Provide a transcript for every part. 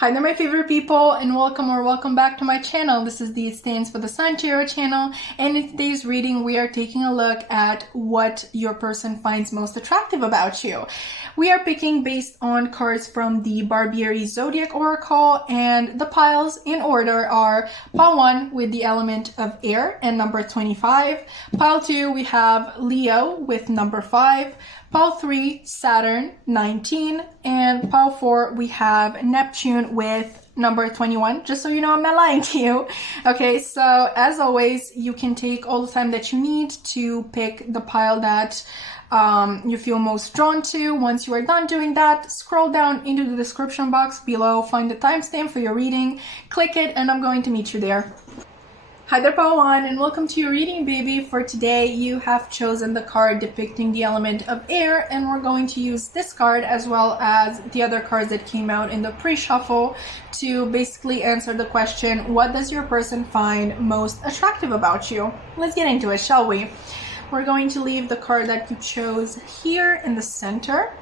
Hi there, my favorite people, and welcome back to my channel. This is the It Stands for the Sun Tarot channel, and in today's reading we are taking a look at what your person finds most attractive about you. We are picking based on cards from the Barbieri Zodiac Oracle, and the piles in order are pile 1 with the element of air and number 25, pile 2 we have Leo with number 5, pile 3, Saturn, 19, and pile 4, we have Neptune with number 21, just so you know I'm not lying to you. Okay, so as always, you can take all the time that you need to pick the pile that you feel most drawn to. Once you are done doing that, scroll down into the description box below, find the timestamp for your reading, click it, and I'm going to meet you there. Hi there, Pawan, and welcome to your reading, baby. For today, you have chosen the card depicting the element of air, and we're going to use this card as well as the other cards that came out in the pre-shuffle to basically answer the question, what does your person find most attractive about you? Let's get into it, shall we? We're going to leave the card that you chose here in the center.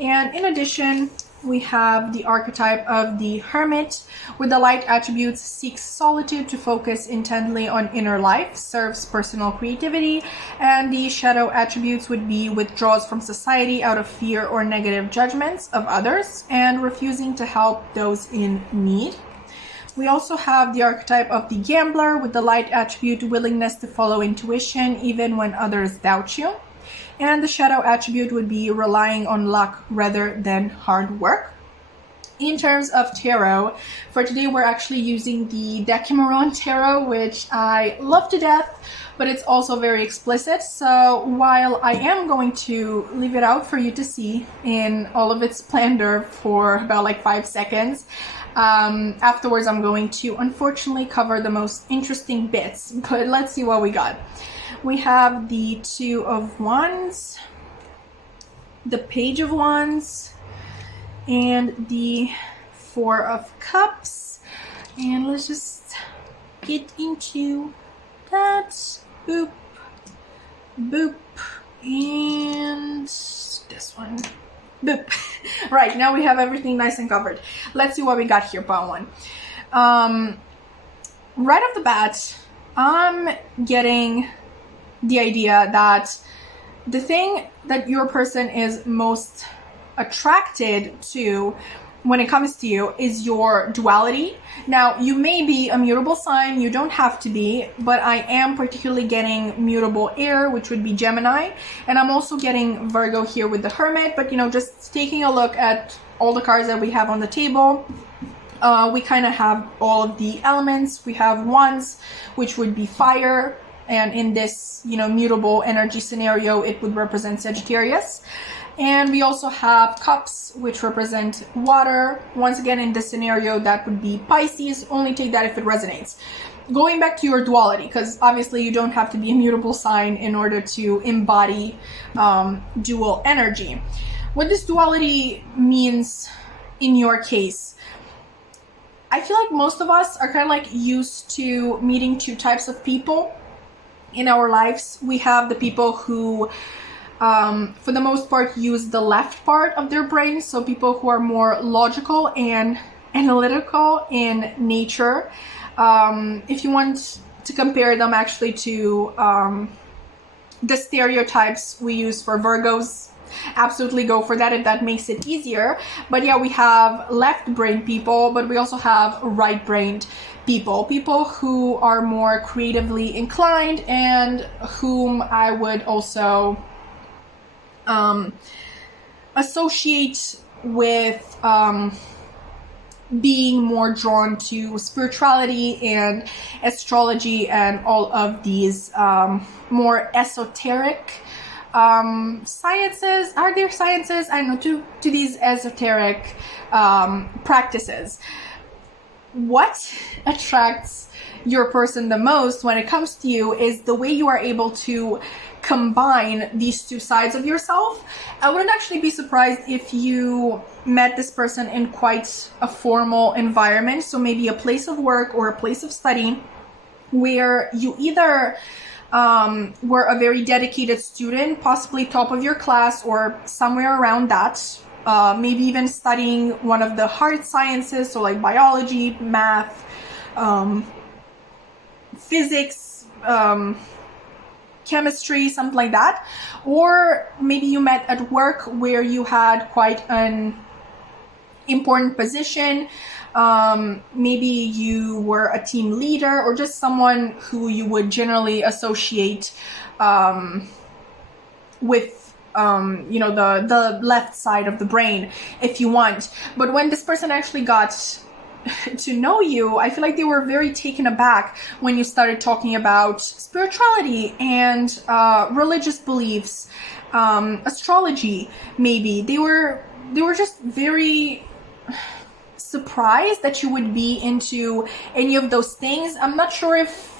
And in addition, we have the archetype of the hermit with the light attributes: seeks solitude to focus intently on inner life, serves personal creativity, and the shadow attributes would be withdraws from society out of fear or negative judgments of others and refusing to help those in need. We also have the archetype of the gambler with the light attribute willingness to follow intuition even when others doubt you. And the shadow attribute would be relying on luck rather than hard work. In terms of tarot, for today we're actually using the Decameron tarot, which I love to death, but it's also very explicit. So while I am going to leave it out for you to see in all of its splendor for about like 5 seconds, afterwards I'm going to unfortunately cover the most interesting bits, but let's see what we got. We have the Two of Wands, the Page of Wands, and the Four of Cups. And let's just get into that. Boop, boop, and this one. Boop. Right, now we have everything nice and covered. Let's see what we got here, pile one. Right off the bat, I'm getting the idea that the thing that your person is most attracted to when it comes to you is your duality. Now, you may be a mutable sign, you don't have to be, but I am particularly getting mutable air, which would be Gemini, and I'm also getting Virgo here with the Hermit. But you know, just taking a look at all the cards that we have on the table, we kind of have all of the elements. We have Wands, which would be fire, and in this, you know, mutable energy scenario, it would represent Sagittarius. And we also have Cups, which represent water. Once again, in this scenario, that would be Pisces. Only take that if it resonates. Going back to your duality, because obviously you don't have to be a mutable sign in order to embody dual energy. What this duality means in your case, I feel like most of us are kind of like used to meeting two types of people in our lives. We have the people who, for the most part, use the left part of their brain. So people who are more logical and analytical in nature. If you want to compare them actually to the stereotypes we use for Virgos, absolutely go for that if that makes it easier. But yeah, we have left brain people, but we also have right brained people who are more creatively inclined and whom I would also associate with being more drawn to spirituality and astrology and all of these more esoteric sciences. Are there sciences? I don't know, to these esoteric practices. What attracts your person the most when it comes to you is the way you are able to combine these two sides of yourself. I wouldn't actually be surprised if you met this person in quite a formal environment, so maybe a place of work or a place of study where you either were a very dedicated student, possibly top of your class or somewhere around that, maybe even studying one of the hard sciences, so like biology, math, physics, chemistry, something like that. Or maybe you met at work where you had quite an important position. Maybe you were a team leader, or just someone who you would generally associate with the left side of the brain, if you want. But when this person actually got to know you, I feel like they were very taken aback when you started talking about spirituality and religious beliefs, astrology. Maybe they were just very surprised that you would be into any of those things. I'm not sure if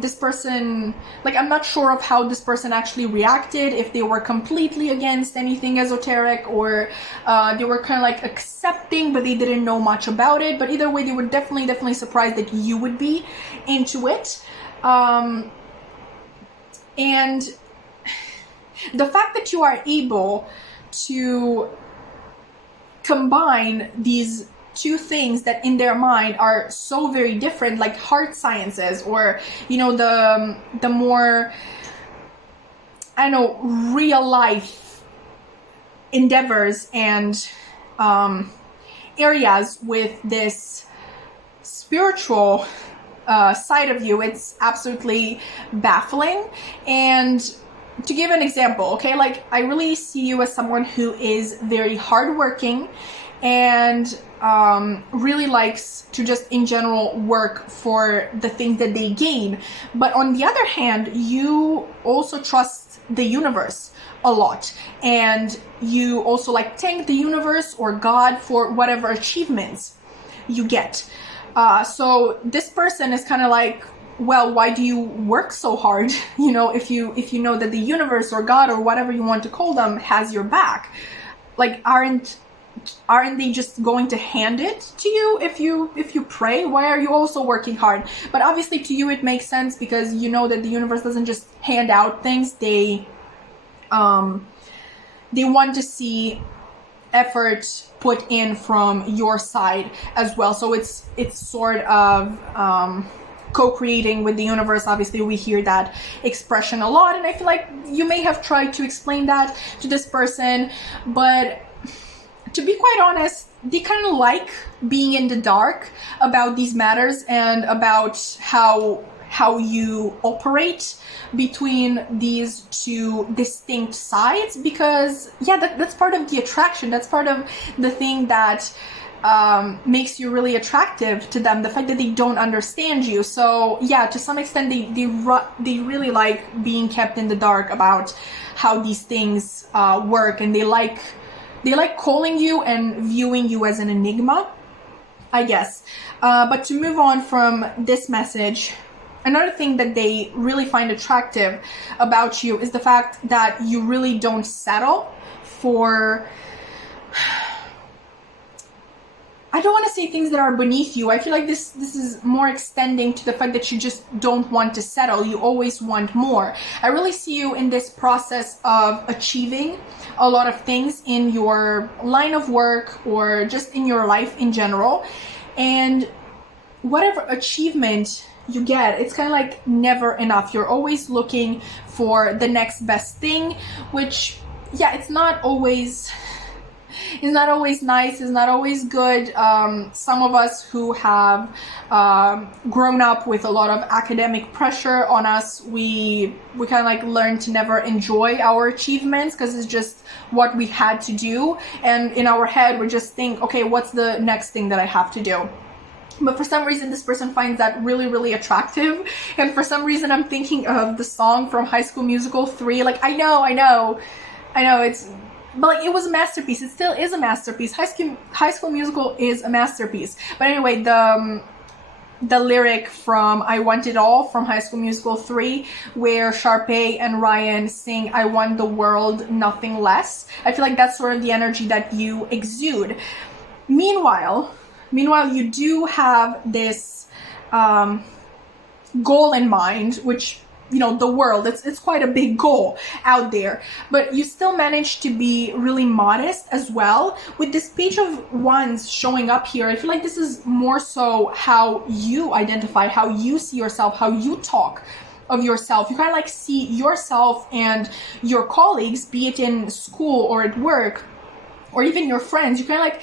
this person, like, I'm not sure of how this person actually reacted, if they were completely against anything esoteric, or they were kind of like accepting but they didn't know much about it. But either way, they were definitely surprised that you would be into it. And the fact that you are able to combine these two things that in their mind are so very different, like hard sciences, or the more, I don't know, real life endeavors and areas with this spiritual side of you, it's absolutely baffling. And to give an example, okay, like, I really see you as someone who is very hardworking and really likes to just in general work for the things that they gain. But on the other hand, you also trust the universe a lot, and you also like thank the universe or God for whatever achievements you get. So this person is kind of like, well, why do you work so hard? If you know that the universe or God or whatever you want to call them has your back, like, aren't they just going to hand it to you if you pray? Why are you also working hard? But obviously to you it makes sense, because you know that the universe doesn't just hand out things. They want to see effort put in from your side as well. So it's sort of co-creating with the universe. Obviously we hear that expression a lot, and I feel like you may have tried to explain that to this person, but to be quite honest, they kind of like being in the dark about these matters and about how you operate between these two distinct sides, because that's part of the attraction. That's part of the thing that makes you really attractive to them, the fact that they don't understand you. So to some extent they really like being kept in the dark about how these things work, and they like calling you and viewing you as an enigma, I guess. But to move on from this message, another thing that they really find attractive about you is the fact that you really don't settle for, I don't want to say things that are beneath you. I feel like this is more extending to the fact that you just don't want to settle. You always want more. I really see you in this process of achieving a lot of things in your line of work or just in your life in general. And whatever achievement you get, it's kind of like never enough. You're always looking for the next best thing, which, it's not always nice, it's not always good. Some of us who have grown up with a lot of academic pressure on us, we kind of like learn to never enjoy our achievements because it's just what we had to do, and in our head we just think, okay, what's the next thing that I have to do? But for some reason this person finds that really, really attractive, and for some reason I'm thinking of the song from High School Musical 3. Like, I know it's, but like, it was a masterpiece. It still is a masterpiece. High School Musical is a masterpiece. But anyway, the lyric from I Want It All from High School Musical 3, where Sharpay and Ryan sing I want the world, nothing less. I feel like that's sort of the energy that you exude. Meanwhile, you do have this goal in mind, which the world. It's quite a big goal out there, but you still manage to be really modest as well. With this Page of Wands showing up here, I feel like this is more so how you identify, how you see yourself, how you talk of yourself. You kind of like see yourself and your colleagues, be it in school or at work or even your friends. You kind of like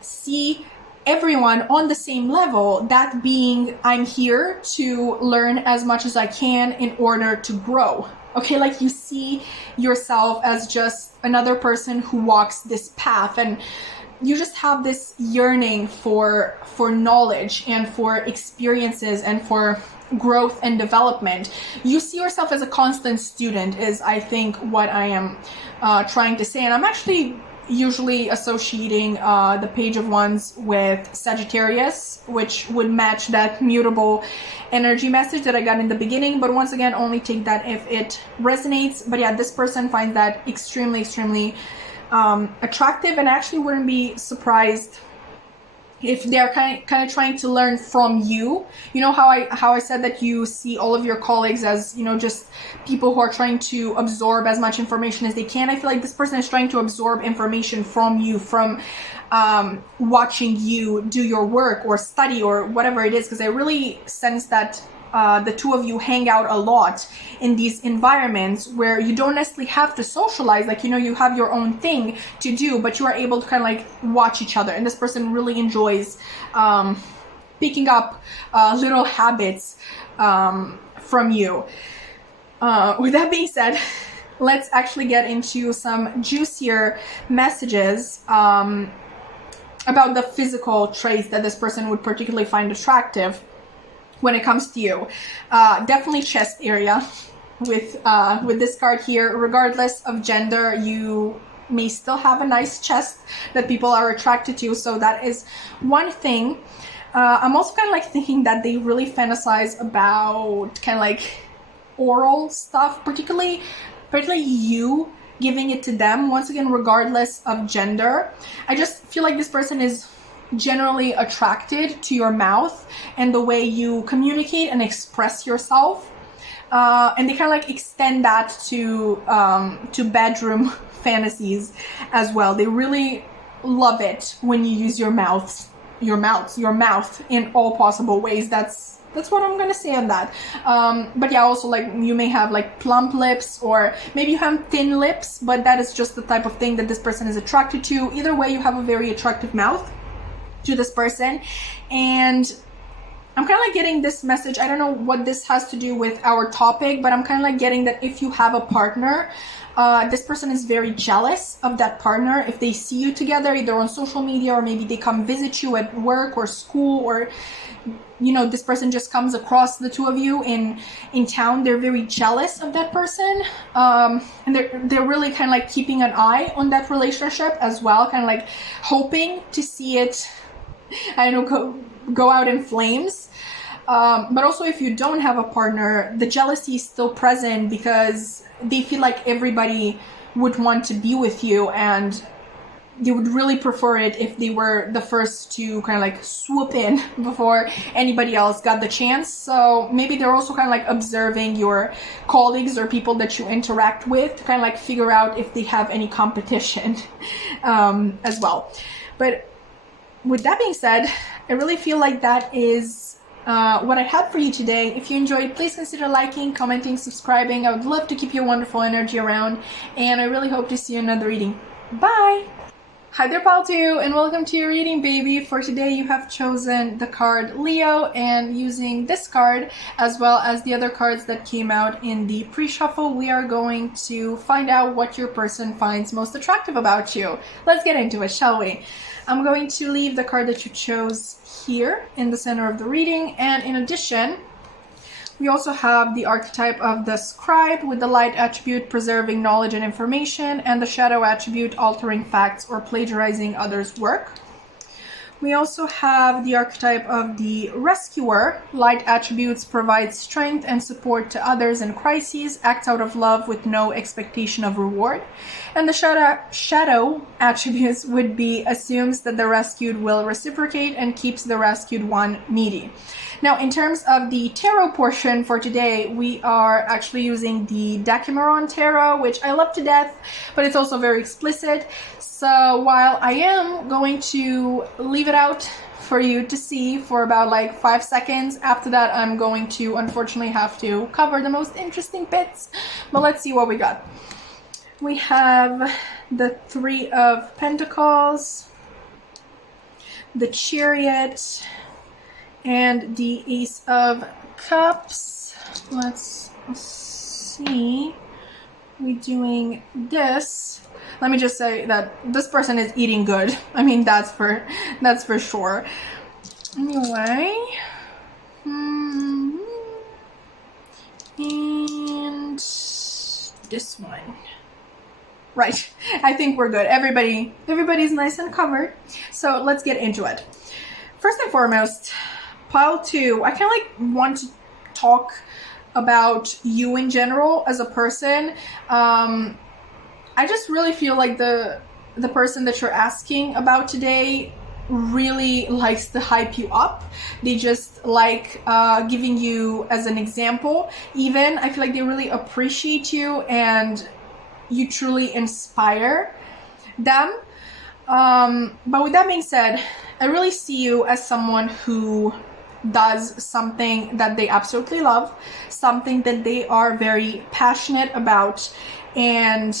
see everyone on the same level, that being, I'm here to learn as much as I can in order to grow. Okay, like you see yourself as just another person who walks this path, and you just have this yearning for knowledge and for experiences and for growth and development. You see yourself as a constant student is, I think, what I am trying to say. And I'm actually usually associating the Page of Wands with Sagittarius, which would match that mutable energy message that I got in the beginning. But once again, only take that if it resonates. But yeah, this person finds that extremely, extremely attractive, and actually wouldn't be surprised if they're kind of trying to learn from you. You know how I said that you see all of your colleagues as, just people who are trying to absorb as much information as they can. I feel like this person is trying to absorb information from you, from watching you do your work or study or whatever it is, because I really sense that the two of you hang out a lot in these environments where you don't necessarily have to socialize. Like, you have your own thing to do, but you are able to kind of like watch each other. And this person really enjoys picking up little habits from you. With that being said, let's actually get into some juicier messages about the physical traits that this person would particularly find attractive when it comes to you. Definitely chest area with this card here. Regardless of gender, you may still have a nice chest that people are attracted to, so that is one thing. I'm also kind of like thinking that they really fantasize about kind of like oral stuff, particularly you giving it to them. Once again, regardless of gender, I just feel like this person is generally attracted to your mouth and the way you communicate and express yourself, and they kind of like extend that to bedroom fantasies as well. They really love it when you use your mouth in all possible ways. That's what I'm gonna say on that. But yeah, also like you may have like plump lips, or maybe you have thin lips, but that is just the type of thing that this person is attracted to. Either way, you have a very attractive mouth to this person. And I'm kind of like getting this message. I don't know what this has to do with our topic, but I'm kind of like getting that if you have a partner, this person is very jealous of that partner. If they see you together, either on social media, or maybe they come visit you at work or school, or this person just comes across the two of you in town, they're very jealous of that person, and they're really kind of like keeping an eye on that relationship as well, kind of like hoping to see it, I don't know, go out in flames. But also, if you don't have a partner, the jealousy is still present because they feel like everybody would want to be with you, and they would really prefer it if they were the first to kind of like swoop in before anybody else got the chance. So maybe they're also kind of like observing your colleagues or people that you interact with to kind of like figure out if they have any competition as well. But with that being said, I really feel like that is what I had for you today. If you enjoyed, please consider liking, commenting, subscribing. I would love to keep your wonderful energy around, and I really hope to see you in another reading. Bye! Hi there, pal 2, and welcome to your reading, baby. For today, you have chosen the card Leo, and using this card, as well as the other cards that came out in the pre-shuffle, we are going to find out what your person finds most attractive about you. Let's get into it, shall we? I'm going to leave the card that you chose here in the center of the reading, and in addition, we also have the archetype of the scribe with the light attribute preserving knowledge and information, and the shadow attribute altering facts or plagiarizing others' work. We also have the archetype of the rescuer. Light attributes provide strength and support to others in crises, acts out of love with no expectation of reward. And the shadow attributes would be assumes that the rescued will reciprocate and keeps the rescued one needy. Now, in terms of the tarot portion for today, we are actually using the Decameron tarot, which I love to death, but it's also very explicit. So while I am going to leave it out for you to see for about like 5 seconds, after that I'm going to unfortunately have to cover the most interesting bits. But let's see what we got. We have the Three of Pentacles, the Chariot, and the Ace of Cups. Let's see. We're doing this. Let me just say that this person is eating good. I mean, that's for sure. Anyway, and this one. Right. I think we're good. Everybody's nice and covered. So let's get into it. First and foremost, pile 2. I kind of like want to talk about you in general as a person. I just really feel like the person that you're asking about today really likes to hype you up. They just like giving you as an example. Even I feel like they really appreciate you and you truly inspire them. But with that being said, I really see you as someone who does something that they absolutely love, something that they are very passionate about, and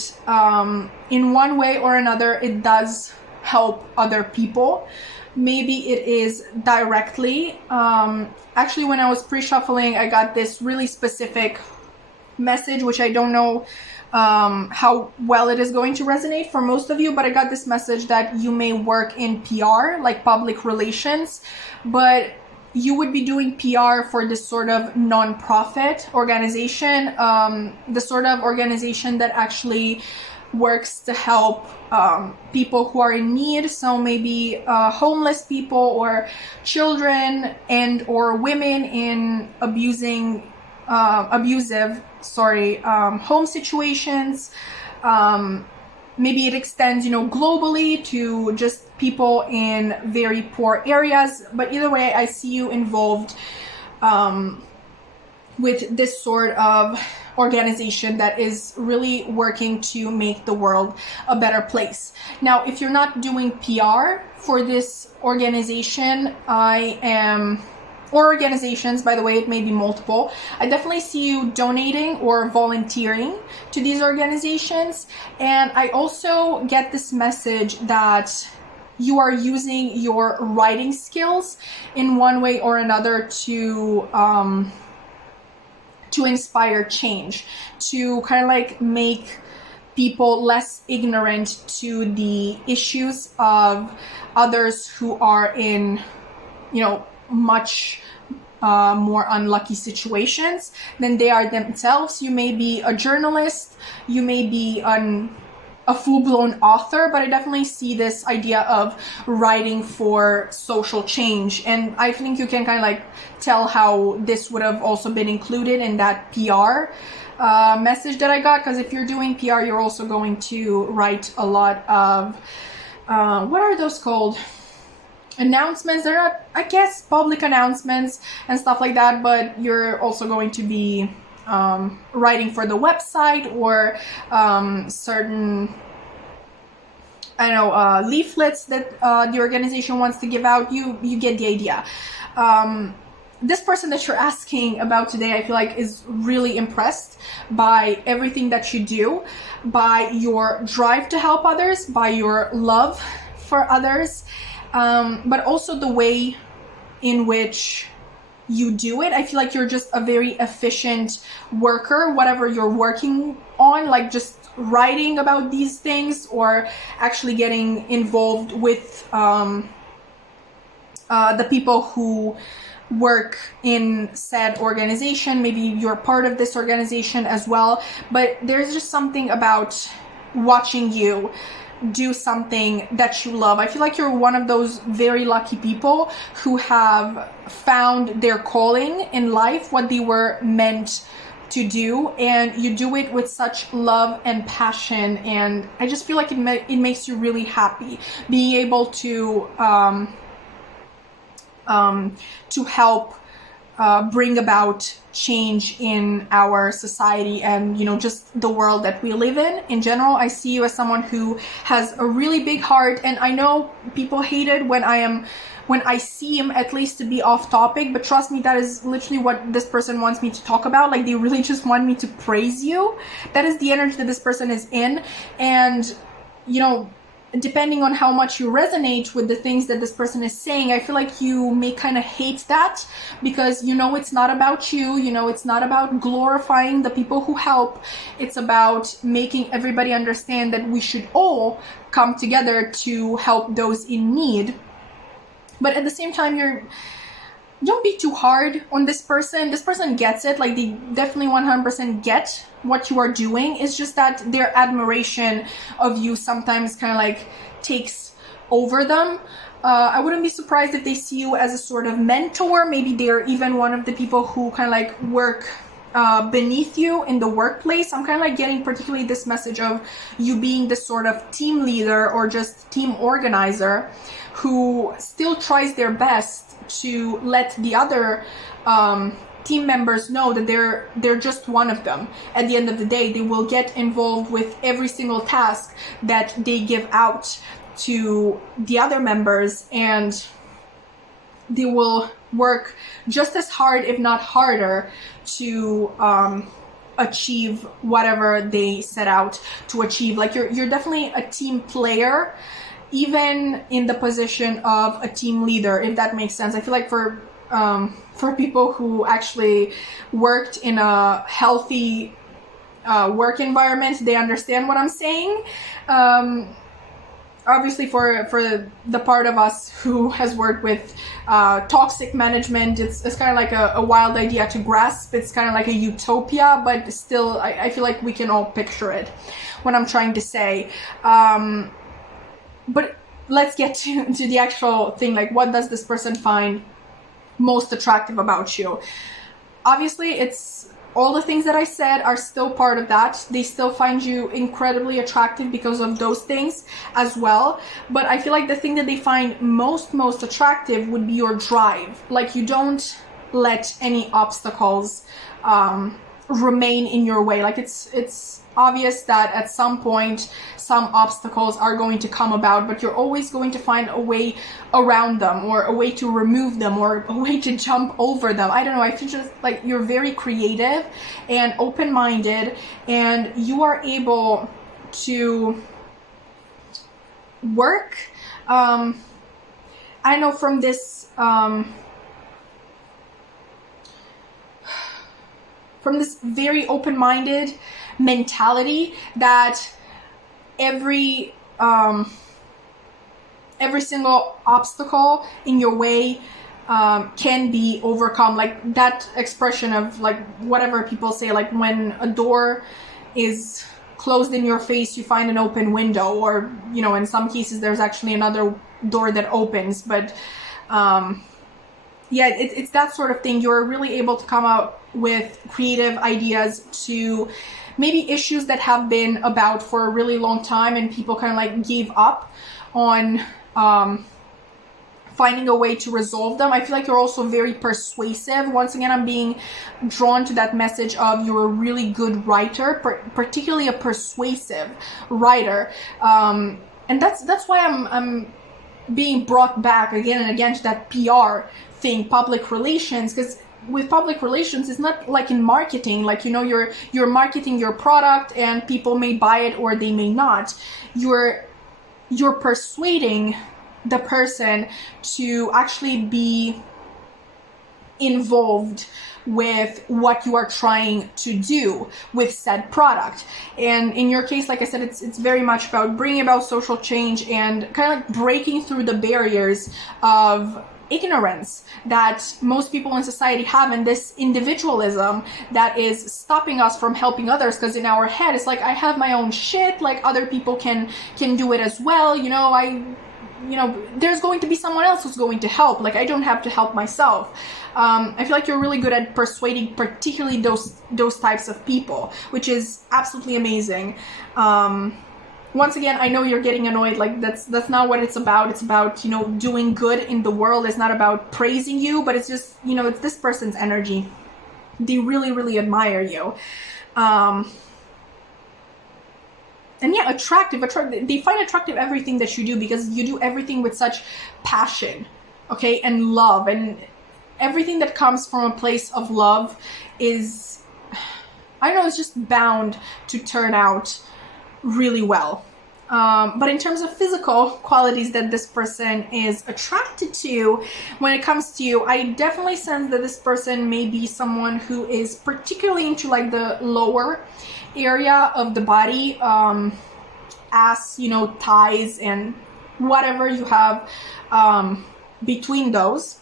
in one way or another it does help other people. Maybe it is directly. Actually, when I was pre-shuffling, I got this really specific message, which I don't know how well it is going to resonate for most of you, but I got this message that you may work in PR, like public relations, but you would be doing PR for this sort of non-profit organization, the sort of organization that actually works to help people who are in need. So maybe homeless people or children and or women in abusive home situations. Maybe it extends, globally to just people in very poor areas. But either way, I see you involved with this sort of organization that is really working to make the world a better place. Now, if you're not doing PR for this organization, or organizations, by the way, it may be multiple, I definitely see you donating or volunteering to these organizations. And I also get this message that you are using your writing skills in one way or another to inspire change, to kind of like make people less ignorant to the issues of others who are in, much more unlucky situations than they are themselves. You may be a journalist, you may be a full-blown author, but I definitely see this idea of writing for social change. And I think you can kind of like tell how this would have also been included in that PR message that I got, because if you're doing PR, you're also going to write a lot of, what are those called? Announcements. They're not, I guess, public announcements and stuff like that, but you're also going to be writing for the website or certain, leaflets that the organization wants to give out. You get the idea. This person that you're asking about today, I feel like, is really impressed by everything that you do, by your drive to help others, by your love for others, but also the way in which you do it. I feel like you're just a very efficient worker, whatever you're working on, like just writing about these things or actually getting involved with the people who work in said organization. Maybe you're part of this organization as well, but there's just something about watching you do something that you love. I feel like you're one of those very lucky people who have found their calling in life, what they were meant to do, and you do it with such love and passion, and I just feel like it makes you really happy being able to help bring about change in our society and, you know, just the world that we live in general. I see you as someone who has a really big heart, and I know people hate it when I seem at least to be off topic, but trust me, that is literally what this person wants me to talk about. Like, they really just want me to praise you. That is the energy that this person is in. And, you know, depending on how much you resonate with the things that this person is saying, I feel like you may kind of hate that, because you know it's not about you, you know it's not about glorifying the people who help. It's about making everybody understand that we should all come together to help those in need. But at the same time, don't be too hard on this person. This person gets it. Like, they definitely 100% get what you are doing. It's just that their admiration of you sometimes kind of like takes over them. I wouldn't be surprised if they see you as a sort of mentor. Maybe they're even one of the people who kind of like work beneath you in the workplace. I'm kind of like getting particularly this message of you being this sort of team leader or just team organizer who still tries their best to let the other team members know that they're just one of them. At the end of the day, they will get involved with every single task that they give out to the other members, and they will work just as hard, if not harder, to achieve whatever they set out to achieve. Like, you're definitely a team player, even in the position of a team leader, if that makes sense. I feel like for people who actually worked in a healthy work environment, they understand what I'm saying. Obviously, for the part of us who has worked with toxic management, it's kind of like a wild idea to grasp. It's kind of like a utopia, but still, I feel like we can all picture it, what I'm trying to say. But let's get to the actual thing. Like, what does this person find most attractive about you? Obviously, it's all the things that I said are still part of that. They still find you incredibly attractive because of those things as well. But I feel like the thing that they find most attractive would be your drive. Like, you don't let any obstacles remain in your way. Like, it's obvious that at some point some obstacles are going to come about, but you're always going to find a way around them, or a way to remove them, or a way to jump over them. I don't know, I feel just like you're very creative and open-minded, and you are able to work, I know from this very open-minded mentality that every single obstacle in your way can be overcome. Like, that expression of, like, whatever people say, like, when a door is closed in your face, you find an open window, or, you know, in some cases there's actually another door that opens. But yeah, it's that sort of thing. You're really able to come out with creative ideas to maybe issues that have been about for a really long time, and people kind of like gave up on finding a way to resolve them. I feel like you're also very persuasive. Once again, I'm being drawn to that message of you're a really good writer, particularly a persuasive writer. And that's why I'm being brought back again and again to that PR thing, public relations, because with public relations, it's not like in marketing. Like, you know, you're marketing your product and people may buy it or they may not. You're persuading the person to actually be involved with what you are trying to do with said product. And in your case, like I said, it's very much about bringing about social change and kind of like breaking through the barriers of ignorance that most people in society have, and this individualism that is stopping us from helping others, because in our head it's like, I have my own shit, like other people can do it as well, you know, there's going to be someone else who's going to help, like I don't have to help myself. I feel like you're really good at persuading particularly those types of people, which is absolutely amazing. Once again, I know you're getting annoyed, like that's not what it's about. It's about, you know, doing good in the world. It's not about praising you, but it's just, you know, it's this person's energy. They really, really admire you. And yeah, attractive. They find attractive everything that you do, because you do everything with such passion, okay, and love, and everything that comes from a place of love is, I don't know, it's just bound to turn out really well. But in terms of physical qualities that this person is attracted to, when it comes to you, I definitely sense that this person may be someone who is particularly into like the lower area of the body, ass, you know, thighs, and whatever you have between those.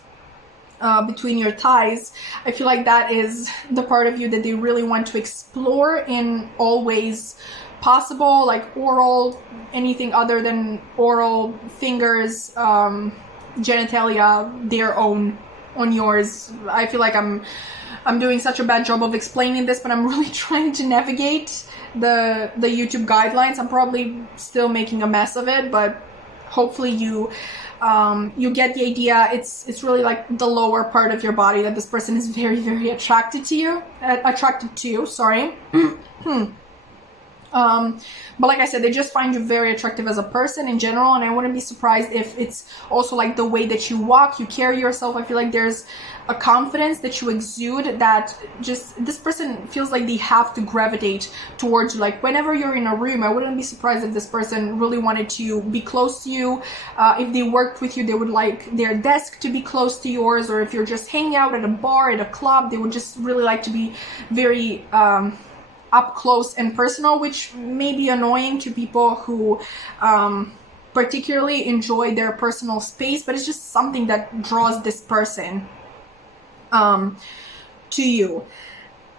Between your thighs, I feel like that is the part of you that they really want to explore in all ways possible, like oral, anything other than oral, fingers, genitalia, their own on yours. I feel like I'm doing such a bad job of explaining this, but I'm really trying to navigate the YouTube guidelines. I'm probably still making a mess of it, but hopefully you get the idea. It's really like the lower part of your body that this person is very, very attracted to, sorry. But like I said, they just find you very attractive as a person in general, and I wouldn't be surprised if it's also like the way that you walk, you carry yourself. I feel like there's a confidence that you exude that just, this person feels like they have to gravitate towards you. Like whenever you're in a room, I wouldn't be surprised if this person really wanted to be close to you. If they worked with you, they would like their desk to be close to yours, or if you're just hanging out at a bar, at a club, they would just really like to be very up close and personal, which may be annoying to people who particularly enjoy their personal space, but it's just something that draws this person to you.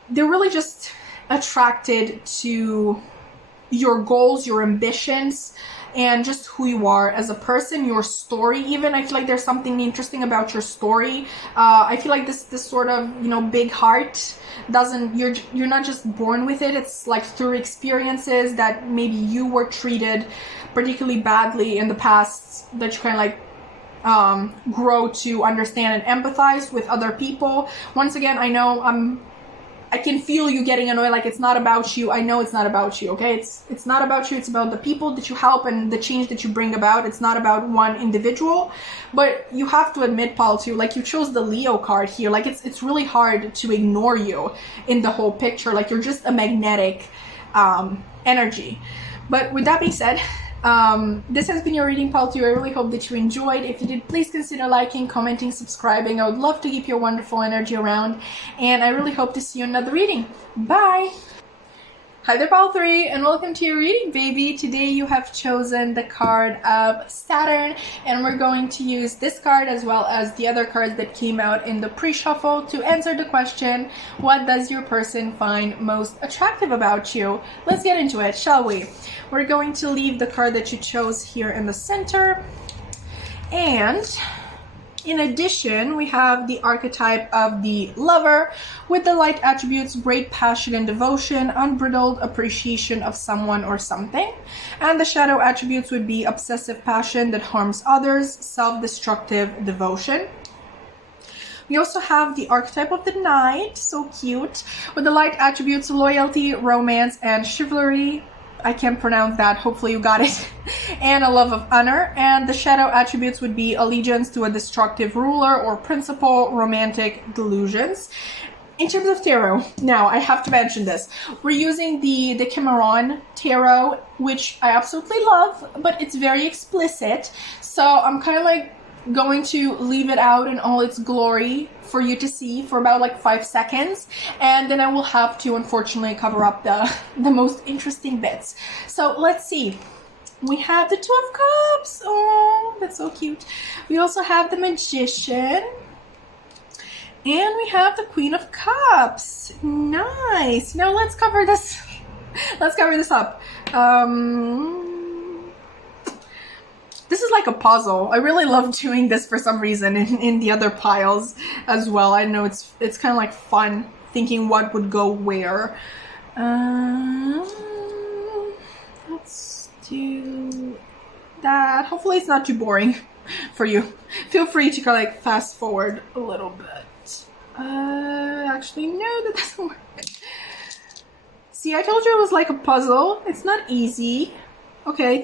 They're really just attracted to your goals, your ambitions, and just who you are as a person, your story even. I feel like there's something interesting about your story. I feel like this sort of, you know, big heart doesn't, you're not just born with it. It's like through experiences that maybe you were treated particularly badly in the past, that you kind of like grow to understand and empathize with other people. Once again, I know I can feel you getting annoyed, like it's not about you. I know it's not about you, okay? It's not about you. It's about the people that you help and the change that you bring about. It's not about one individual. But you have to admit, Paul, too, like you chose the Leo card here. Like it's really hard to ignore you in the whole picture. Like you're just a magnetic energy. But with that being said, this has been your reading, Paul. I really hope that you enjoyed. If you did, please consider liking, commenting, subscribing. I would love to keep your wonderful energy around, and I really hope to see you in another reading. Bye! Hi there, Pile 3, and welcome to your reading, baby. Today you have chosen the card of Saturn, and we're going to use this card as well as the other cards that came out in the pre-shuffle to answer the question, what does your person find most attractive about you? Let's get into it, shall we? We're going to leave the card that you chose here in the center, and in addition, we have the archetype of the lover with the light attributes, great passion and devotion, unbridled appreciation of someone or something. And the shadow attributes would be obsessive passion that harms others, self-destructive devotion. We also have the archetype of the knight, so cute, with the light attributes, loyalty, romance, and chivalry. I can't pronounce that, hopefully you got it. And a love of honor. And the shadow attributes would be allegiance to a destructive ruler or principle, romantic delusions. In terms of tarot, now I have to mention this. We're using the Decameron tarot, which I absolutely love, but it's very explicit. So I'm kind of like going to leave it out in all its glory for you to see for about like 5 seconds, and then I will have to unfortunately cover up the most interesting bits. So let's see. We have the Two of Cups. Oh, that's so cute. We also have the Magician. And we have the Queen of Cups. Nice. Now let's cover this. Let's cover this up. This is like a puzzle. I really love doing this for some reason in the other piles as well. I know it's kind of like fun thinking what would go where. Let's do that. Hopefully it's not too boring for you. Feel free to kind of like fast forward a little bit. Actually, no, that doesn't work. See, I told you it was like a puzzle. It's not easy. Okay,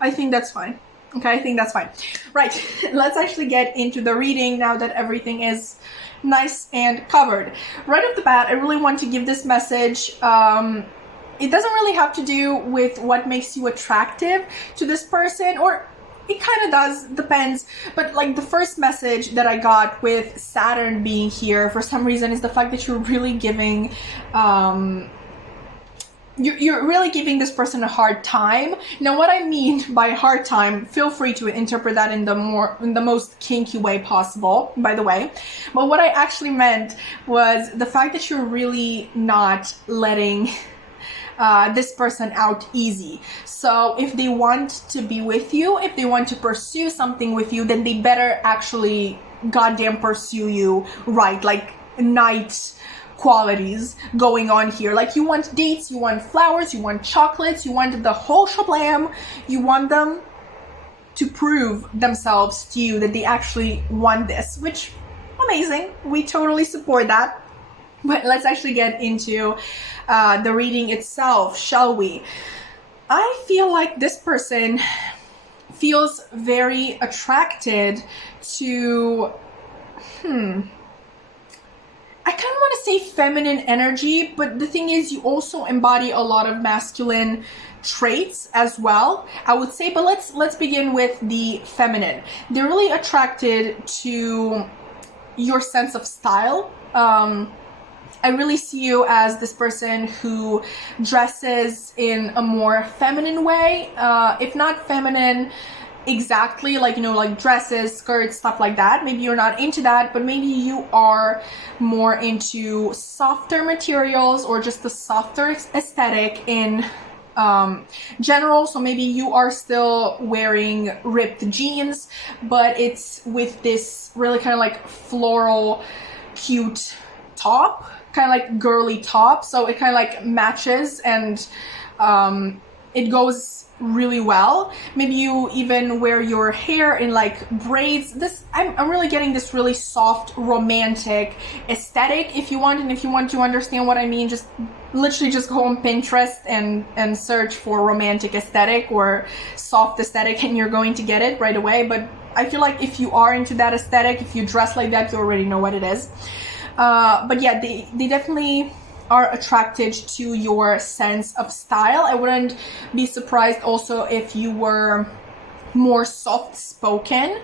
I think that's fine. Okay, I think that's fine. Right, let's actually get into the reading now that everything is nice and covered. Right off the bat, I really want to give this message. It doesn't really have to do with what makes you attractive to this person, or it kind of does, depends. But like the first message that I got with Saturn being here for some reason is the fact that you're really giving, you're really giving this person a hard time. Now, what I mean by hard time, feel free to interpret that in the most kinky way possible, by the way. But what I actually meant was the fact that you're really not letting this person out easy. So if they want to be with you, if they want to pursue something with you, then they better actually goddamn pursue you right, like knight qualities going on here. Like you want dates, you want flowers, you want chocolates, you want the whole shablam. You want them to prove themselves to you that they actually want this, which amazing. We totally support that. But let's actually get into the reading itself, shall we? I feel like this person feels very attracted to, I kind of want to say feminine energy, but the thing is you also embody a lot of masculine traits as well, I would say. But let's begin with the feminine. They're really attracted to your sense of style. I really see you as this person who dresses in a more feminine way, if not feminine exactly, like, you know, like dresses, skirts, stuff like that. Maybe you're not into that, but maybe you are more into softer materials or just the softer aesthetic in general. So maybe you are still wearing ripped jeans, but it's with this really kind of like floral, cute top, kind of like girly top. So it kind of like matches and it goes really well. Maybe you even wear your hair in like braids. This I'm really getting this really soft romantic aesthetic. If you want, and if you want to understand what I mean, just literally just go on Pinterest and search for romantic aesthetic or soft aesthetic and you're going to get it right away. But I feel like if you are into that aesthetic, if you dress like that, you already know what it is. But yeah, they definitely are attracted to your sense of style. I wouldn't be surprised also if you were more soft-spoken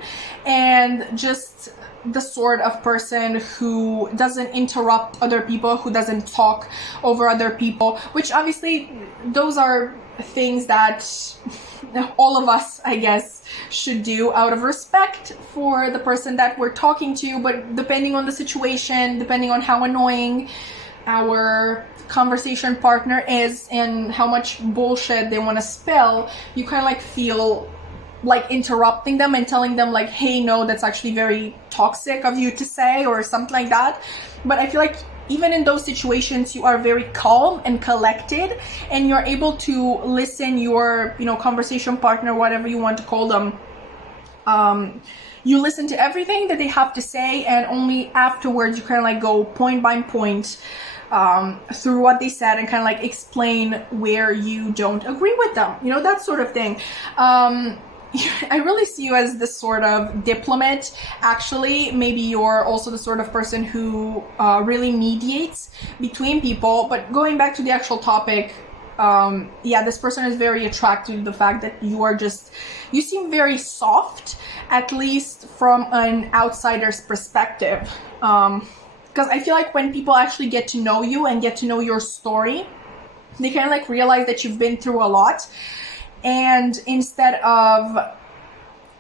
and just the sort of person who doesn't interrupt other people, who doesn't talk over other people, which obviously those are things that all of us, I guess, should do out of respect for the person that we're talking to. But depending on the situation, depending on how annoying our conversation partner is and how much bullshit they want to spill, you kind of like feel like interrupting them and telling them like, hey, no, that's actually very toxic of you to say, or something like that. But I feel like even in those situations, you are very calm and collected, and you're able to listen your, you know, conversation partner, whatever you want to call them. You listen to everything that they have to say, and only afterwards you kind of like go point by point through what they said and kind of like explain where you don't agree with them, you know, that sort of thing. I really see you as this sort of diplomat. Actually, maybe you're also the sort of person who really mediates between people. But going back to the actual topic, yeah, this person is very attracted to the fact that you seem very soft, at least from an outsider's perspective. Because I feel like when people actually get to know you and get to know your story, they kind of like realize that you've been through a lot. And instead of,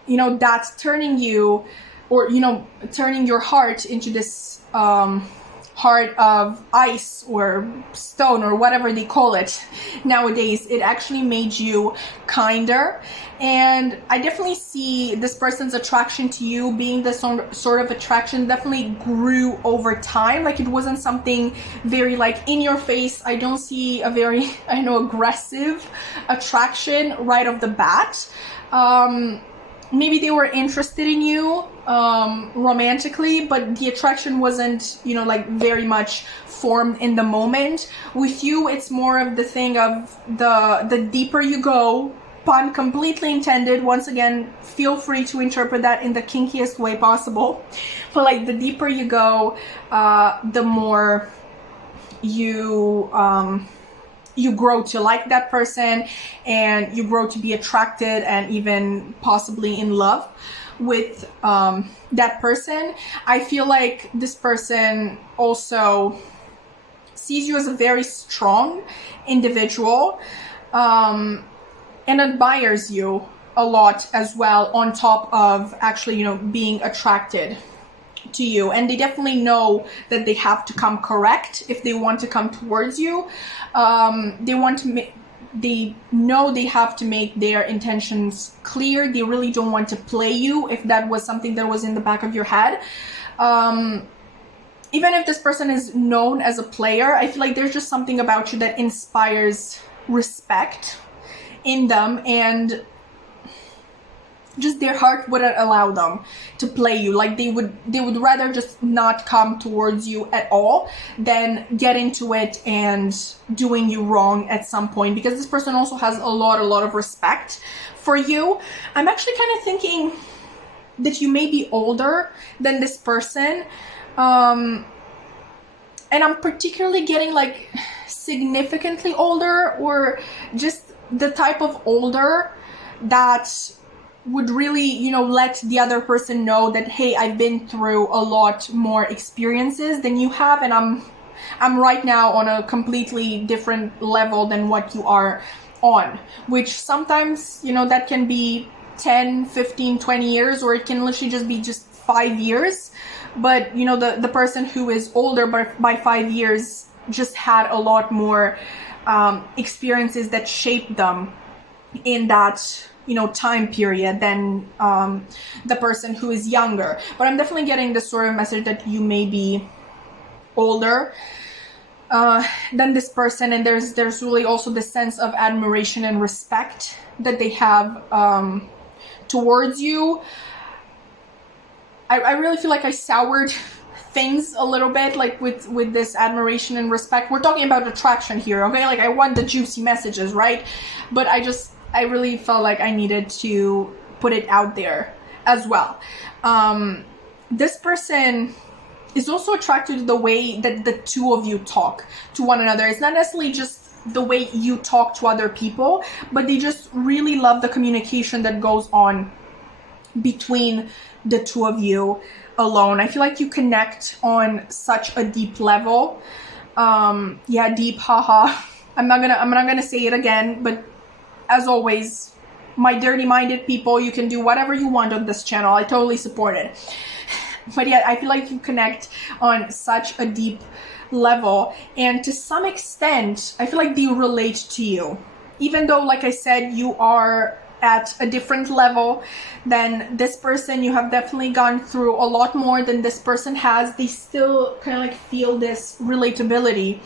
you know, that turning you, or, you know, turning your heart into this heart of ice or stone or whatever they call it nowadays, it actually made you kinder. And I definitely see this person's attraction to you being this sort of attraction definitely grew over time. Like, it wasn't something very like in your face. I don't see a very, I know, aggressive attraction right off the bat. Maybe they were interested in you romantically, but the attraction wasn't, you know, like very much formed in the moment. With you, it's more of the thing of the deeper you go, pun completely intended. Once again, feel free to interpret that in the kinkiest way possible. But like, the deeper you go, the more you grow to like that person, and you grow to be attracted and even possibly in love with that person. I feel like this person also sees you as a very strong individual, and admires you a lot as well, on top of actually, you know, being attracted to you. And they definitely know that they have to come correct if they want to come towards you. They know they have to make their intentions clear. They really don't want to play you, if that was something that was in the back of your head. Even if this person is known as a player, I feel like there's just something about you that inspires respect in them, and just their heart wouldn't allow them to play you. Like, they would rather just not come towards you at all than get into it and doing you wrong at some point, because this person also has a lot of respect for you. I'm actually kind of thinking that you may be older than this person, and I'm particularly getting like significantly older, or just the type of older that would really, you know, let the other person know that, hey, I've been through a lot more experiences than you have, and I'm right now on a completely different level than what you are on. Which sometimes, you know, that can be 10, 15, 20 years, or it can literally just be just 5 years. But, you know, the person who is older by 5 years just had a lot more experiences that shaped them in that, you know, time period than the person who is younger. But I'm definitely getting this sort of message that you may be older than this person, and there's really also this sense of admiration and respect that they have towards you. I really feel like I soured things a little bit, like with this admiration and respect. We're talking about attraction here, okay? Like, I want the juicy messages, right? But I really felt like I needed to put it out there as well. This person is also attracted to the way that the two of you talk to one another. It's not necessarily just the way you talk to other people, but they just really love the communication that goes on between the two of you alone. I feel like you connect on such a deep level. Yeah, deep, haha. I'm not gonna say it again, but as always, my dirty-minded people, you can do whatever you want on this channel. I totally support it. But yeah, I feel like you connect on such a deep level, and to some extent, I feel like they relate to you. Even though, like I said, you are at a different level than this person, you have definitely gone through a lot more than this person has, they still kind of like feel this relatability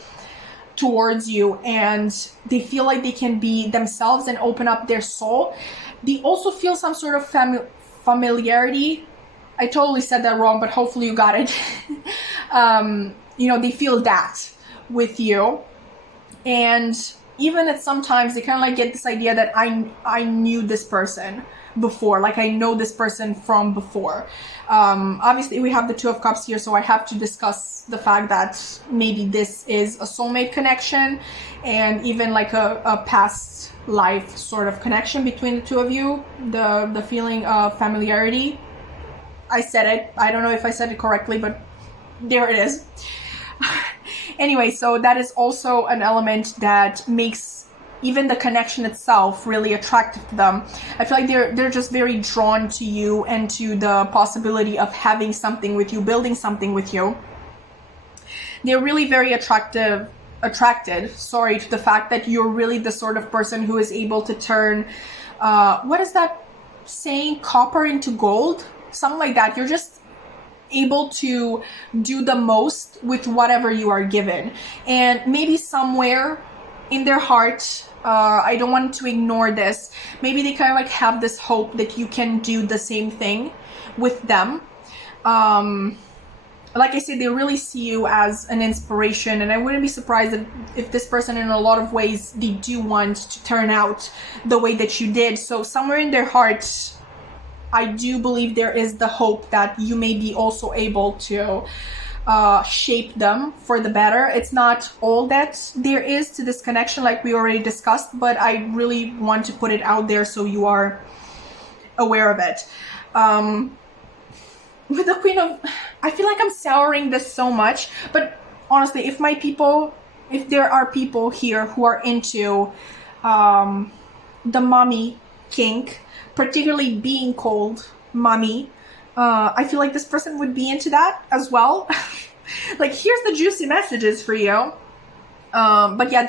towards you, and they feel like they can be themselves and open up their soul. They also feel some sort of familiarity. I totally said that wrong, but hopefully you got it. You know, they feel that with you, and even at sometimes they kind of like get this idea that I knew this person before, like I know this person from before. Obviously we have the Two of Cups here, so I have to discuss the fact that maybe this is a soulmate connection, and even like a past life sort of connection between the two of you. The feeling of familiarity. I said it. I don't know if I said it correctly, but there it is. Anyway, so that is also an element that makes even the connection itself really attractive to them. I feel like they're just very drawn to you and to the possibility of having something with you, building something with you. They're really very attracted, to the fact that you're really the sort of person who is able to turn, what is that saying, copper into gold? Something like that. You're just able to do the most with whatever you are given. And maybe somewhere in their heart, I don't want to ignore this, maybe they kind of like have this hope that you can do the same thing with them. Like I said, they really see you as an inspiration, and I wouldn't be surprised if this person, in a lot of ways, they do want to turn out the way that you did. So somewhere in their heart, I do believe there is the hope that you may be also able to shape them for the better. It's not all that there is to this connection, like we already discussed, but I really want to put it out there so you are aware of it. With the Queen of, I feel like I'm souring this so much, but honestly, if there are people here who are into the mommy kink, particularly being called mommy, I feel like this person would be into that as well. Like, here's the juicy messages for you. But yeah,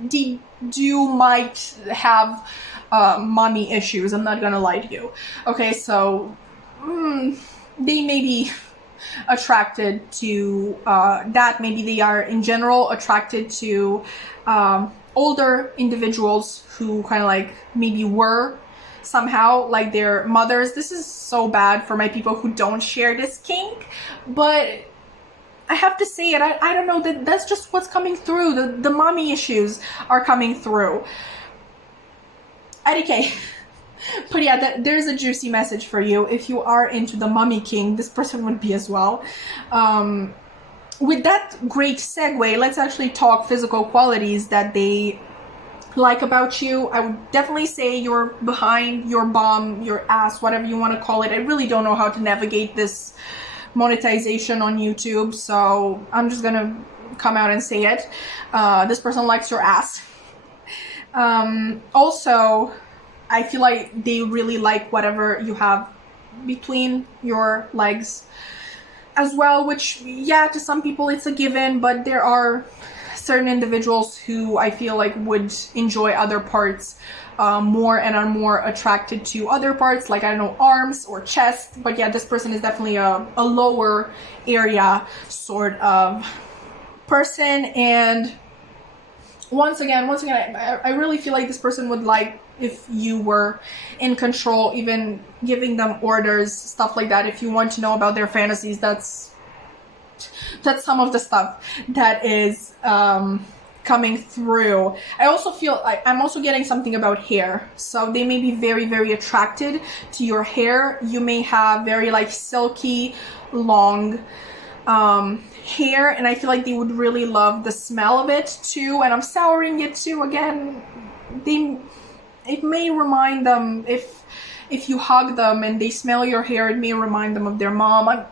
they might have mommy issues. I'm not gonna lie to you. Okay, so they may be attracted to that. Maybe they are in general attracted to older individuals who kind of like maybe were somehow like their mothers. This is so bad for my people who don't share this kink, but I have to say it. I don't know, that's just what's coming through. The mommy issues are coming through. Okay. But yeah, there's a juicy message for you. If you are into the mommy king, this person would be as well. With that great segue, let's actually talk physical qualities that they like about you. I would definitely say your behind, your bum, your ass, whatever you want to call it. I really don't know how to navigate this monetization on YouTube, so I'm just gonna come out and say it. This person likes your ass. Also, I feel like they really like whatever you have between your legs as well, which, yeah, to some people it's a given, but there are certain individuals who I feel like would enjoy other parts more and are more attracted to other parts, like, I don't know, arms or chest. But yeah, this person is definitely a lower area sort of person. And once again, I really feel like this person would like if you were in control, even giving them orders, stuff like that. If you want to know about their fantasies, that's some of the stuff that is coming through. I also feel I'm also getting something about hair. So they may be very, very attracted to your hair. You may have very like silky, long hair, and I feel like they would really love the smell of it too. And I'm souring it too. Again, it may remind them, if you hug them and they smell your hair, it may remind them of their mom.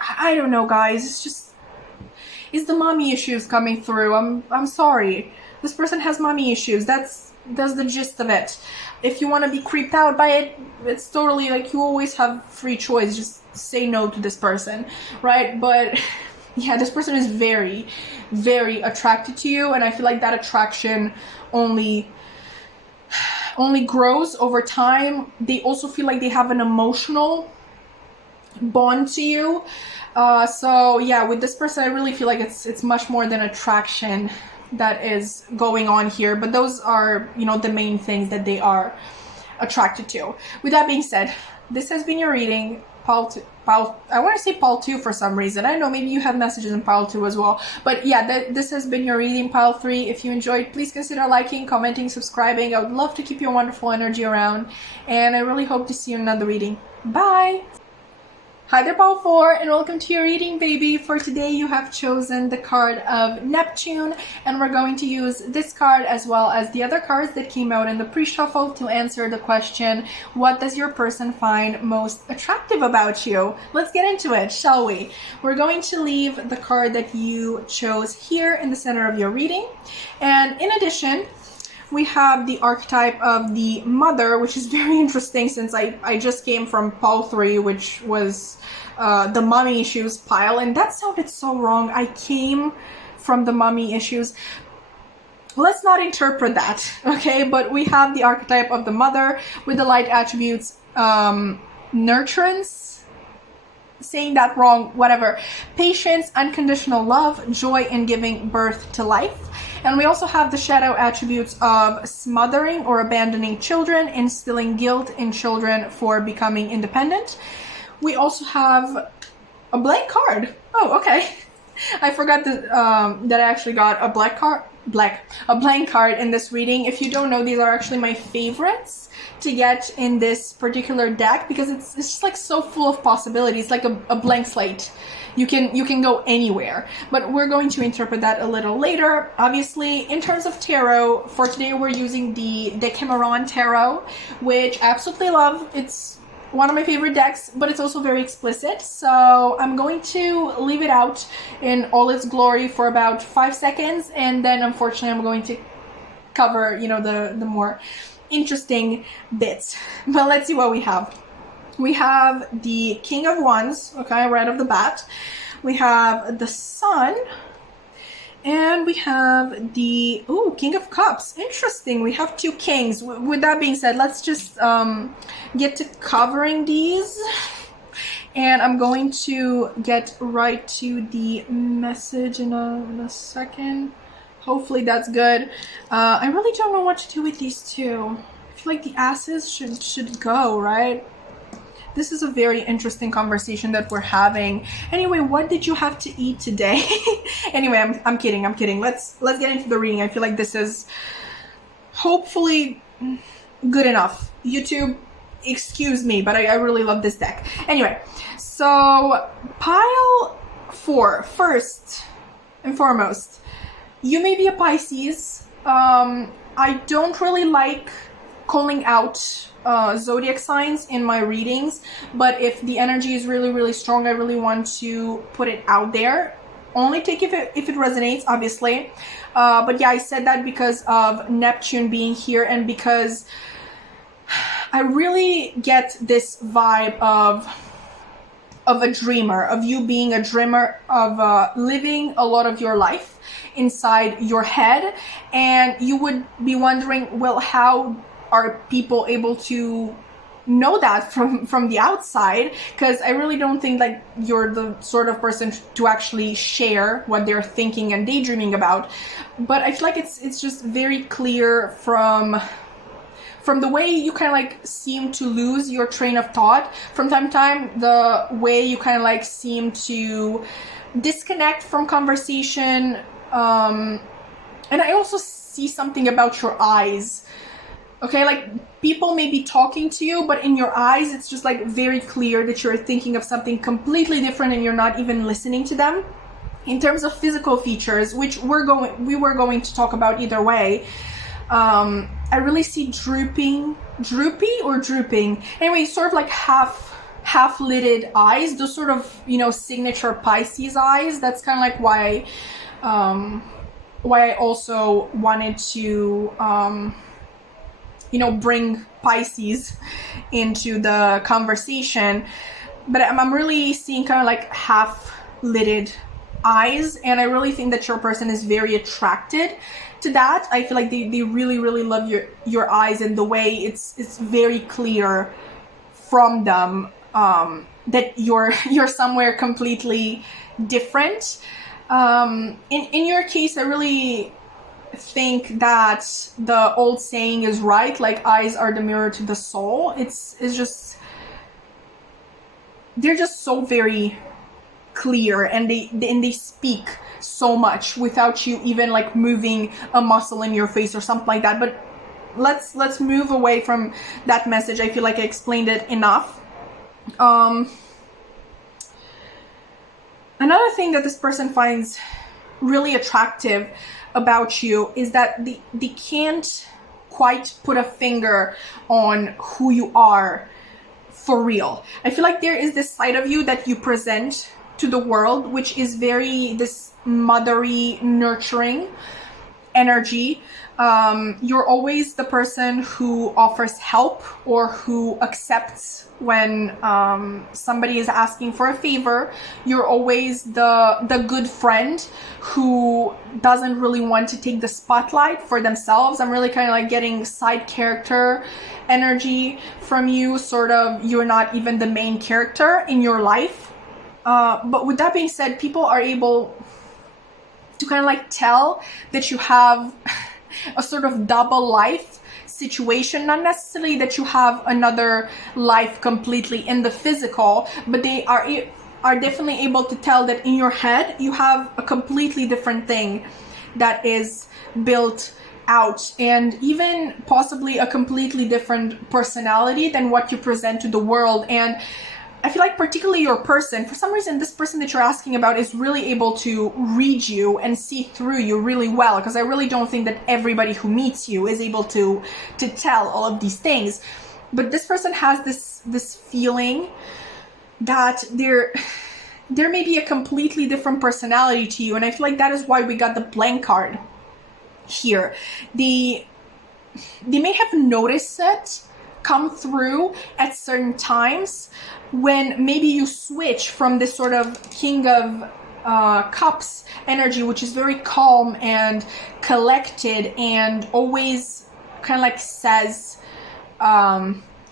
I don't know, guys. It's the mommy issues coming through. I'm sorry. This person has mommy issues. That's the gist of it. If you want to be creeped out by it, it's totally like, you always have free choice. Just say no to this person, right? But yeah, this person is very, very attracted to you, and I feel like that attraction only grows over time. They also feel like they have an emotional bond to you. So yeah, with this person, I really feel like it's much more than attraction that is going on here. But those are, the main things that they are attracted to. With that being said, this has been your reading. I want to say pile 2 for some reason. I don't know, maybe you have messages in pile 2 as well. But yeah, this has been your reading, pile 3. If you enjoyed, please consider liking, commenting, subscribing. I would love to keep your wonderful energy around. And I really hope to see you in another reading. Bye! Hi there, Paul 4, and welcome to your reading, baby. For today, you have chosen the card of Neptune, and we're going to use this card as well as the other cards that came out in the pre-shuffle to answer the question, what does your person find most attractive about you? Let's get into it, shall we? We're going to leave the card that you chose here in the center of your reading, and in addition, we have the archetype of the mother, which is very interesting since I just came from pile 3, which was the mommy issues pile, and that sounded so wrong. I came from the mommy issues. Let's not interpret that, okay? But we have the archetype of the mother with the light attributes, nurturance, saying that wrong, whatever, patience, unconditional love, joy in giving birth to life. And we also have the shadow attributes of smothering or abandoning children, instilling guilt in children for becoming independent. We also have a blank card. Oh, okay. I forgot that I actually got a blank card in this reading. If you don't know, these are actually my favorites to get in this particular deck because it's just like so full of possibilities, like a blank slate. You can go anywhere, but we're going to interpret that a little later. Obviously, in terms of tarot, for today we're using the Decameron tarot, which I absolutely love. It's one of my favorite decks, but it's also very explicit. So I'm going to leave it out in all its glory for about 5 seconds, and then unfortunately I'm going to cover, you know, the more interesting bits. But let's see what we have. We have the King of Wands, okay, right off the bat. We have the Sun, and we have the, King of Cups. Interesting, we have 2 kings. With that being said, let's just get to covering these. And I'm going to get right to the message in a second. Hopefully that's good. I really don't know what to do with these 2. I feel like the asses should go, right? This is a very interesting conversation that we're having. Anyway, what did you have to eat today? Anyway, I'm kidding. Let's get into the reading. I feel like this is hopefully good enough. YouTube, excuse me, but I really love this deck. Anyway, so pile 4, first and foremost, you may be a Pisces. I don't really like calling out zodiac signs in my readings, but if the energy is really strong, I really want to put it out there. Only take if it resonates, obviously. But yeah, I said that because of Neptune being here, and because I really get this vibe of a dreamer, of you being a dreamer, of living a lot of your life inside your head, and you would be wondering, well, how are people able to know that from the outside? Because I really don't think like you're the sort of person to actually share what they're thinking and daydreaming about. But I feel like it's just very clear from the way you kind of like seem to lose your train of thought from time to time, the way you kind of like seem to disconnect from conversation. And I also see something about your eyes. Okay, like people may be talking to you, but in your eyes, it's just like very clear that you're thinking of something completely different and you're not even listening to them. In terms of physical features, which we were going to talk about either way, I really see droopy or drooping. Anyway, sort of like half-lidded eyes, those sort of, you know, signature Pisces eyes. That's kind of like why I also wanted to bring Pisces into the conversation. But I'm really seeing kind of like half-lidded eyes, and I really think that your person is very attracted to that. I feel like they really love your eyes, and the way it's very clear from them that you're somewhere completely different. In your case, I really think that the old saying is right, like eyes are the mirror to the soul. It's just, they're just so very clear, and they speak so much without you even like moving a muscle in your face or something like that. But let's move away from that message. I feel like I explained it enough. Another thing that this person finds really attractive about you is that they can't quite put a finger on who you are for real. I feel like there is this side of you that you present to the world, which is very this mothery, nurturing energy. You're always the person who offers help or who accepts when somebody is asking for a favor. You're always the good friend who doesn't really want to take the spotlight for themselves. I'm really kind of like getting side character energy from you, sort of. You're not even the main character in your life. But with that being said, people are able to kind of like tell that you have a sort of double life situation, not necessarily that you have another life completely in the physical, but they are definitely able to tell that in your head you have a completely different thing that is built out, and even possibly a completely different personality than what you present to the world. And I feel like particularly your person, for some reason, this person that you're asking about is really able to read you and see through you really well, because I really don't think that everybody who meets you is able to tell all of these things. But this person has this feeling that there may be a completely different personality to you, and I feel like that is why we got the blank card here. They may have noticed it come through at certain times when maybe you switch from this sort of King of Cups energy, which is very calm and collected and always kind of like says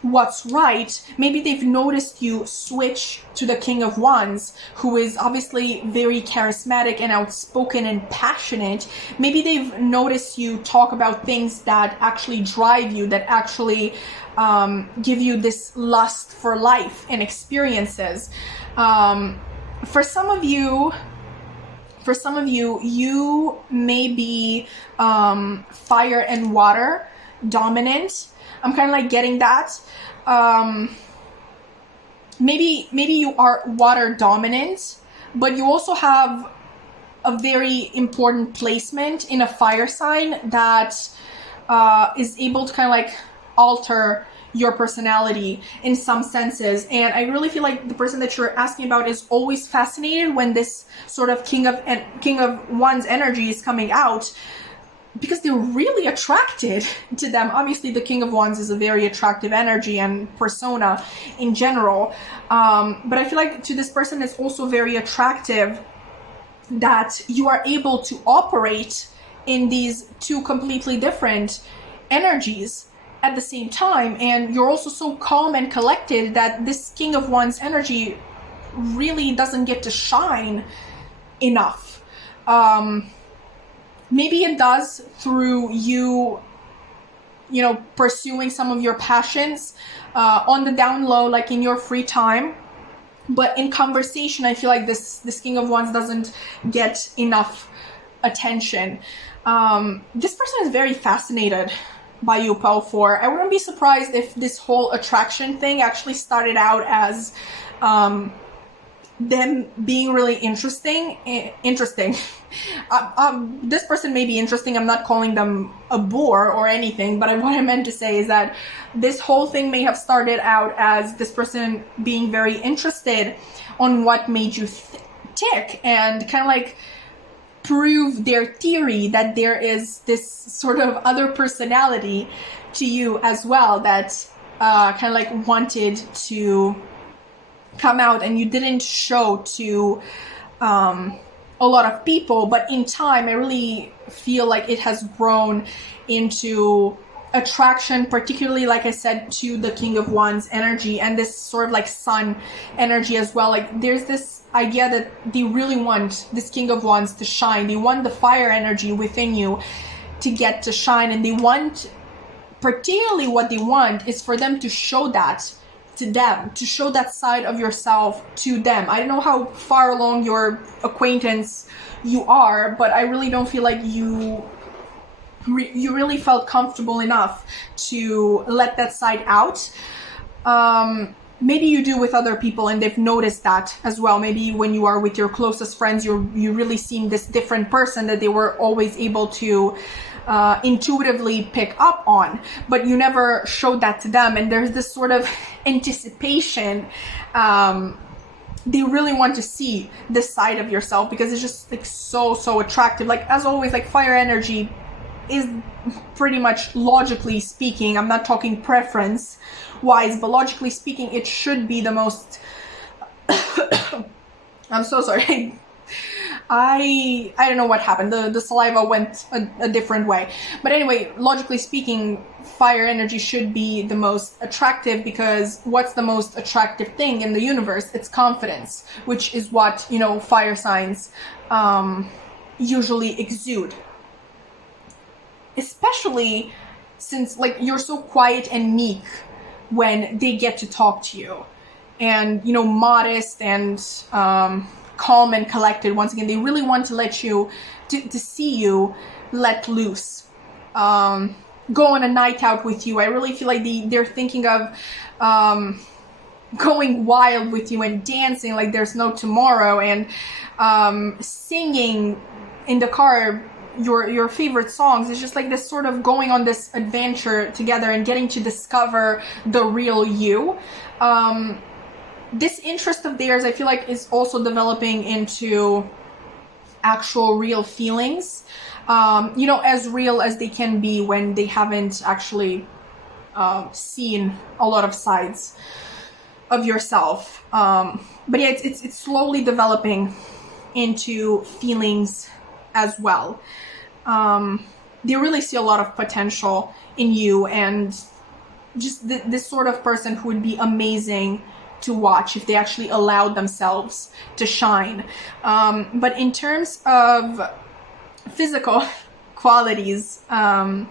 what's right. Maybe they've noticed you switch to the King of Wands, who is obviously very charismatic and outspoken and passionate. Maybe they've noticed you talk about things that actually drive you, that actually give you this lust for life and experiences. For some of you, you may be fire and water dominant. I'm kind of like getting that. Maybe you are water dominant, but you also have a very important placement in a fire sign that is able to kind of like alter your personality in some senses. And I really feel like the person that you're asking about is always fascinated when this sort of King of Wands energy is coming out, because they're really attracted to them. Obviously, the King of Wands is a very attractive energy and persona in general. But I feel like to this person, it's also very attractive that you are able to operate in these two completely different energies at the same time. And you're also so calm and collected that this King of Wands energy really doesn't get to shine enough. Maybe it does through you pursuing some of your passions on the down low, like in your free time. But in conversation, I feel like this King of Wands doesn't get enough attention. This person is very fascinated by you, Pal 4. I wouldn't be surprised if this whole attraction thing actually started out as them being really interesting. This person may be interesting. I'm not calling them a bore or anything, but what I meant to say is that this whole thing may have started out as this person being very interested on what made you tick, and kind of like prove their theory that there is this sort of other personality to you as well that kind of like wanted to come out, and you didn't show to a lot of people. But in time, I really feel like it has grown into attraction, particularly, like I said, to the King of Wands energy and this sort of like sun energy as well. Like there's this idea that they really want this King of Wands to shine. They want the fire energy within you to get to shine, and they want, particularly what they want is for them to show that to them, to show that side of yourself to them. I don't know how far along your acquaintance you are, but I really don't feel like you really felt comfortable enough to let that side out. maybe you do with other people and they've noticed that as well. Maybe when you are with your closest friends, you really seem this different person that they were always able to intuitively pick up on, but you never showed that to them. And there's this sort of anticipation. They really want to see this side of yourself because it's just like so attractive. Like, as always, like fire energy is pretty much, logically speaking, I'm not talking preference wise, but logically speaking, it should be the most I'm so sorry. I don't know what happened. The saliva went a different way. But anyway, logically speaking, fire energy should be the most attractive, because what's the most attractive thing in the universe? It's confidence, which is what, you know, fire signs usually exude. Especially since, like, you're so quiet and meek when they get to talk to you. And, you know, modest and calm and collected. Once again, they really want to let you, to see you let loose. Go on a night out with you. I really feel like they're thinking of going wild with you and dancing like there's no tomorrow, and singing in the car your favorite songs. It's just like this sort of going on this adventure together and getting to discover the real you. This interest of theirs, I feel like, is also developing into actual real feelings, you know, as real as they can be when they haven't actually seen a lot of sides of yourself. But yeah, it's slowly developing into feelings as well. They really see a lot of potential in you, and just this sort of person who would be amazing to watch if they actually allowed themselves to shine. But in terms of physical qualities, I'm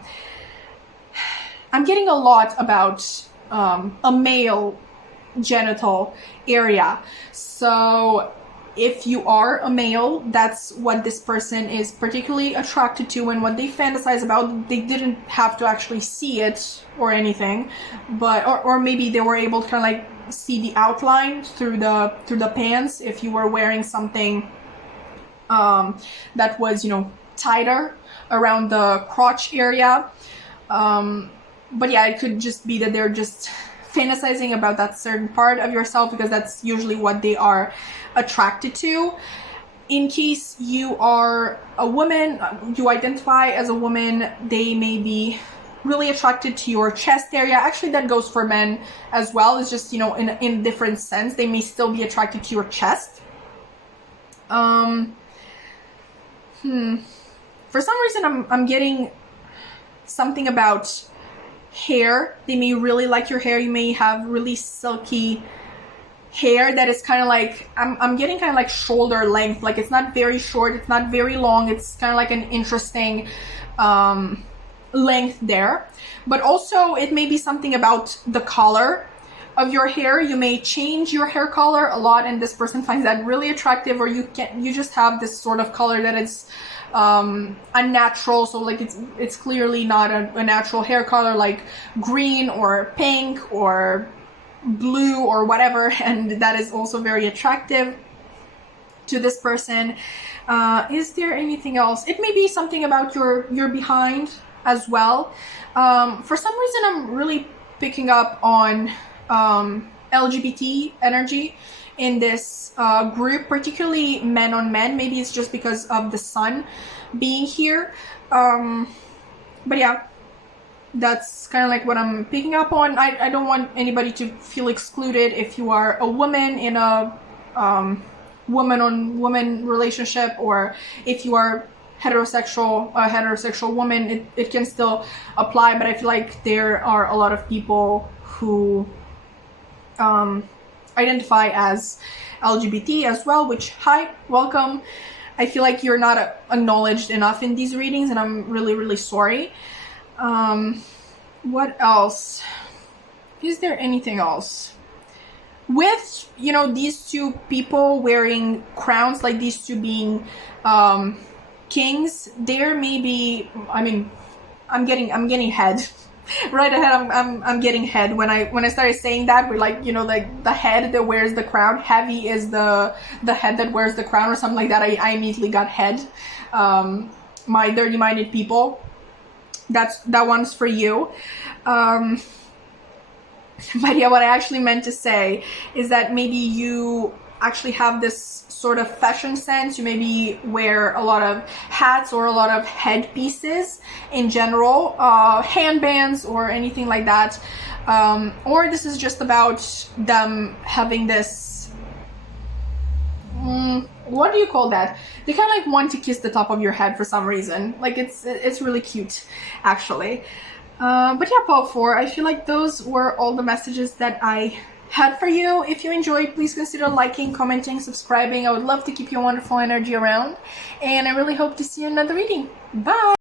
getting a lot about a male genital area. So if you are a male, that's what this person is particularly attracted to and what they fantasize about. They didn't have to actually see it or anything, but or maybe they were able to kind of like see the outline through the pants if you were wearing something that was, you know, tighter around the crotch area. But yeah, it could just be that they're just fantasizing about that certain part of yourself, because that's usually what they are attracted to. In case you are a woman, you identify as a woman, they may be really attracted to your chest area. Actually, that goes for men as well. It's just, you know, in different sense. They may still be attracted to your chest. For some reason, I'm getting something about hair. They may really like your hair. You may have really silky hair that is kind of like, I'm getting kind of like shoulder length. Like, it's not very short, it's not very long. It's kind of like an interesting length there. But also, it may be something about the color of your hair. You may change your hair color a lot, and this person finds that really attractive, or you just have this sort of color that is unnatural. So like it's clearly not a natural hair color, like green or pink or blue or whatever, and that is also very attractive to this person. Is there anything else? It may be something about your behind as well. For some reason, I'm really picking up on LGBT energy in this group, particularly men on men. Maybe it's just because of the sun being here. But yeah, that's kind of like what I'm picking up on. I don't want anybody to feel excluded if you are a woman in a woman on woman relationship, or if you are a heterosexual woman, it can still apply. But I feel like there are a lot of people who identify as LGBT as well, which, hi, welcome. I feel like you're not acknowledged enough in these readings, and I'm really sorry. What else? Is there anything else? With, you know, these two people wearing crowns, like these two being kings, there may be, I mean, I'm getting head right ahead. I'm getting head. When I started saying that, we're like, you know, like the head that wears the crown. Heavy is the head that wears the crown, or something like that. I immediately got head. My dirty-minded people. That one's for you. But yeah, what I actually meant to say is that maybe you actually have this sort of fashion sense. You maybe wear a lot of hats or a lot of headpieces in general, handbands or anything like that. Or this is just about them having this, what do you call that? They kind of like want to kiss the top of your head for some reason. Like it's really cute, actually. But yeah, Paul 4, I feel like those were all the messages that I had for you. If you enjoyed, please consider liking, commenting, subscribing. I would love to keep your wonderful energy around, and I really hope to see you in another reading. Bye!